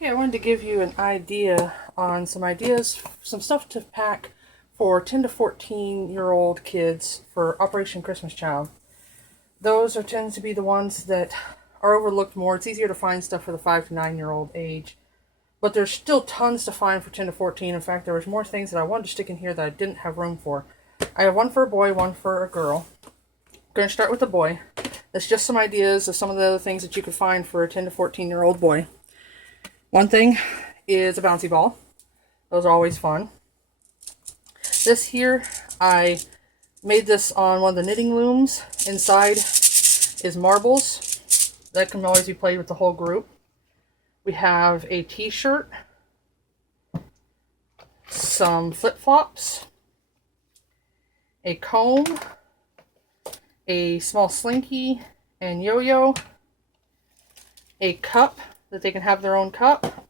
Okay, I wanted to give you an idea on some ideas, some stuff to pack for 10 to 14-year-old kids for Operation Christmas Child. Those tend to be the ones that are overlooked more. It's easier to find stuff for the 5 to 9-year-old age, but there's still tons to find for 10 to 14. In fact, there was more things that I wanted to stick in here that I didn't have room for. I have one for a boy, one for a girl. I'm going to start with the boy. That's just some ideas of some of the other things that you could find for a 10 to 14-year-old boy. One thing is a bouncy ball. Those are always fun. This here, I made this on one of the knitting looms. Inside is marbles. That can always be played with the whole group. We have a t-shirt, some flip-flops, a comb, a small slinky and yo-yo, a cup that they can have their own cup,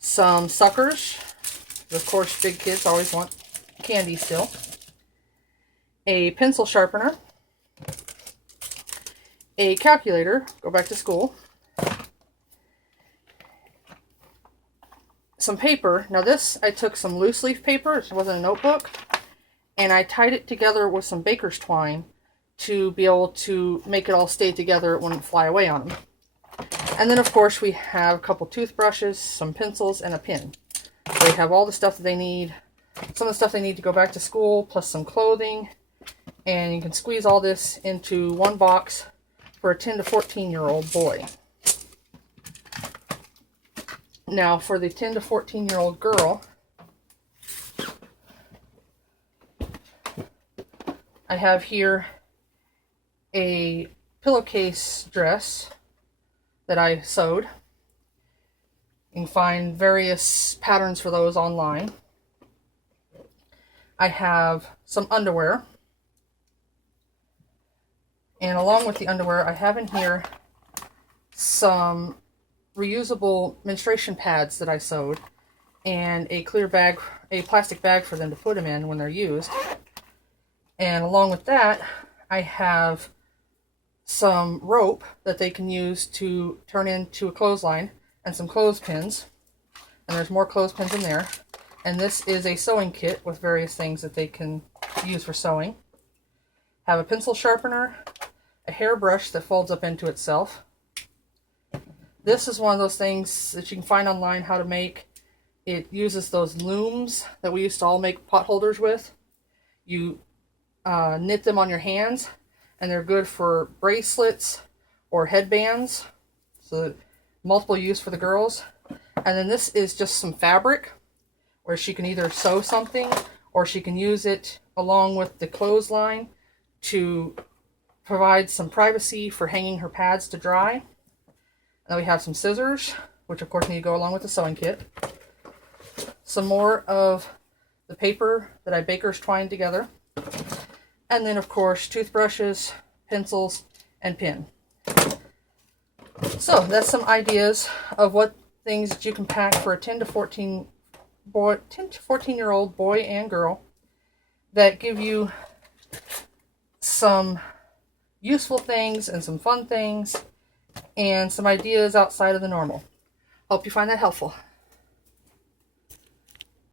some suckers, of course big kids always want candy still, a pencil sharpener, a calculator, go back to school, some paper. Now this, I took some loose leaf paper, it wasn't a notebook, and I tied it together with some baker's twine to be able to make it all stay together. It wouldn't fly away on them. And then, of course, we have a couple toothbrushes, some pencils, and a pen. They have all the stuff that they need, some of the stuff they need to go back to school, plus some clothing. And you can squeeze all this into one box for a 10 to 14-year-old boy. Now, for the 10 to 14-year-old girl, I have here a pillowcase dress that I sewed. You can find various patterns for those online. I have some underwear. And along with the underwear, I have in here some reusable menstruation pads that I sewed and a clear bag, a plastic bag for them to put them in when they're used. And along with that, I have some rope that they can use to turn into a clothesline and some clothespins. And there's more clothespins in there. And this is a sewing kit with various things that they can use for sewing. Have a pencil sharpener, a hairbrush that folds up into itself. This is one of those things that you can find online how to make. It uses those looms that we used to all make pot holders with. You knit them on your hands, and they're good for bracelets or headbands, so multiple use for the girls. And then this is just some fabric where she can either sew something or she can use it along with the clothesline to provide some privacy for hanging her pads to dry. And then we have some scissors, which of course need to go along with the sewing kit. Some more of the paper that I baker's twined together. And then, of course, toothbrushes, pencils, and pen. So, that's some ideas of what things that you can pack for a 10 to 14-year-old boy and girl that give you some useful things and some fun things and some ideas outside of the normal. Hope you find that helpful.